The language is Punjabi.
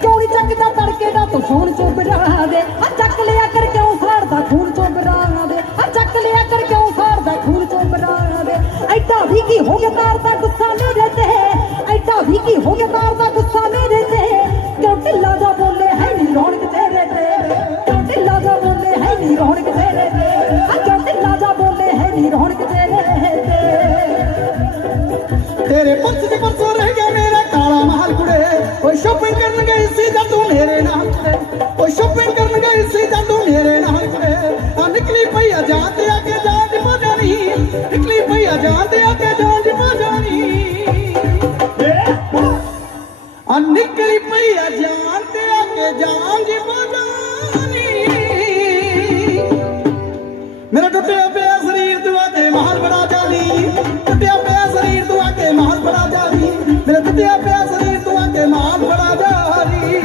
ਕਿਉਂ ਨੀ ਚੱਕਦਾ ਤੜਕੇ ਦਾ ਤੂੰ ਫੋਨ ਚੋਂ ਬਰਾ ਦੇ। ਆ ਚੱਕ ਲਿਆ ਕਰ ਕਿਉਂ ਸਾੜਦਾ ਖੂਨ ਚੋਂ ਬਰਾ ਦੇ। ਆ ਚੱਕ ਲਿਆ ਕਰ ਕਿਉਂ ਸਾੜਦਾ ਖੂਨ ਚੋਂ ਬਰਾ ਦੇ। ਐਡਾ ਵੀ ਕੀ ਹੋ ਗਿਆ ਤਾਰ ਦਾ ਗੁੱਸਾ ਮੇਰੇ ਤੇ। ਐਡਾ ਵੀ ਕੀ ਹੋ ਗਿਆ ਤਾਰ ਦਾ ਗੁੱਸਾ ਮੇਰੇ ਤੇ। ਕਿਉਂ ਢਿੱਲਾ ਜਾ ਬੋਲੇ ਹੈ ਨੀ ਰੌਣਕ ਤੇਰੇ ਤੇ। ਕਿਉਂ ਢਿੱਲਾ ਜਾ ਬੋਲੇ ਹੈ ਨੀ ਰੌਣਕ ਤੇਰੇ ਤੇ। ਆ ਕਿਉਂ ਢਿੱਲਾ ਜਾ ਬੋਲੇ ਹੈ ਨੀ ਰੌਣਕ ਤੇਰੇ ਪਰਸ ਦੇ ਪਰਸੋਂ ਰਹਿ ਗਿਆ ਮੇਰਾ ਕਾਲਾ ਮਹਾਲ ਕੁੜੇ। ਓਏ ਸ਼ੋਪਿੰਗ ਕਰਨ ਗਈ ਸੀ ਜਦ ਤੂੰ ਮੇਰੇ ਨਾਲ ਕੁੜੇ। ਓਏ ਸ਼ੋਪਿੰਗ ਕਰਨ ਗਈ ਸੀ ਜਦ ਤੂੰ ਮੇਰੇ ਨਾਲ ਕੁੜੇ। ਆ ਨਿਕਲੀ ਪਈ ਆ ਜਾਨ ਤੇ ਆ ਕੇ ਜਾਂ ਦੀ ਮਜ਼ਾ ਨਿਕਲੀ ਪਈ ਆ ਜਾਨ ਤੇ ਆ ਕੇ ਜਾਂ ਦੀ ਮਜ਼ਾ ਆ ਨਿਕਲੀ ਪਈ ਆ ਜਾਨ ਤੇ ਆ ਕੇ ਜਾਨ ਦੀ ਮਜ਼ਾ ਮੇਰਾ ਟੁੱਟਿਆ ਟੁੱਟਿਆ ਪਿਆ ਸਰੀਰ ਤੂੰ ਆ ਕੇ ਮਹਾਲ ਬਣਾ ਜਾਦੀ